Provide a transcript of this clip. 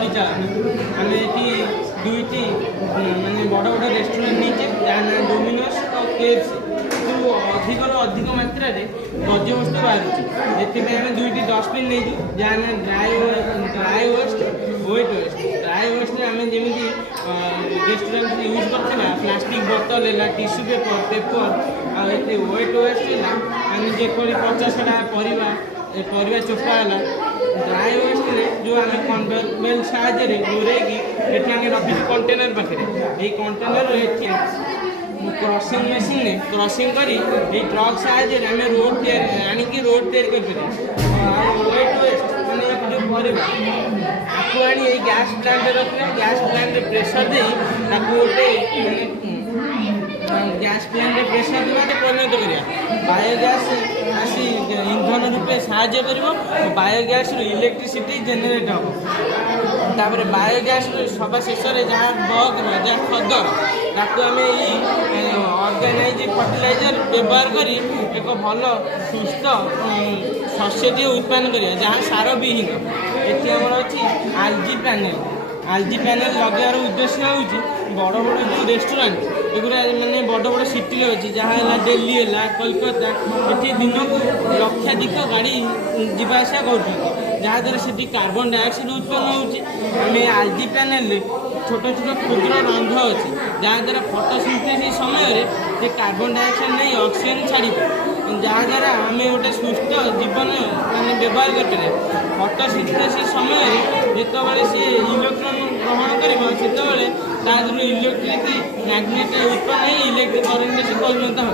परिचालन आम ये दुईटी मानने बड़ बड़ रेस्टोरेंट नहीं जहाँ ना डोमिनोज और केएफसी अधिक अधिक मात्रा बर्ज्यवस्तु बाहर से आम दुईटी डस्टबिन नहीं जहाँ ना dry waste wet waste dry waste आम जमी रेस्टोरेंट यूज करते प्लास्टिक बोतल है टिश्यू पेपर पेपर आ वेट वेस्ट है आम जेपरी 50टा परिवा चोपा है ड्राई वेस्ट जो आम कन्वेयर बेल्ट साहाय्य घूरेकी ये रखी कंटेनर पाखे ये कंटेनर क्रॉसिंग मशीन ने क्रॉसिंग करी ट्रक साहाय्य आम रोड आणिकी रोड तैयारी कर वेट वेस्ट मैंने जो परिवा आपको आनी गैस प्लांट रखिए गैस प्लांट प्रेसर दे गोटे गैस प्लांट प्रेसर देवा परिणत करा बायोगैस आसी इंधन रूपे साहाय्य कर बायोगैस इलेक्ट्रिसिटी जेनेट हम तापर बायोगैस सब शेष जहाँ बग जहाँ खदर ताकू आम ऑर्गेनाइज फर्टिलाइजर व्यवहार कर एक भल सुस्थ शस्यटी उत्पादन करा जहाँ सार विहीन ये आमर अच्छी आलजी पैनल लगार उद्देश्य हूँ बड़ बड़ जो रेस्टोरेंट एगुरा मैंने बड़ बड़ सिटी अच्छी जहाँ है दिल्ली है कोलकाता ये दिन को लक्षाधिक गाड़ी जावासा कर जहाँद्वारा से कार्बन डाइऑक्साइड उत्पन्न होमें आलजी पैनल छोट छोट क्षुद्र रंध्र अच्छे जहाँद्वारा फोटोसिंथेसिस समय से कार्बन डाइऑक्साइड नहीं ऑक्सीजन छाड़ जहाँद्वारा आम गोटे सुस्थ जीवन मैंने व्यवहार करें फोटोसिंथेसिस समय जिते सी इलेक्ट्रॉन ग्रहण कर इलेक्ट्रिक मैग्नेट उत्पन्न इलेक्ट्रिक करेन्ट से परिणत हो।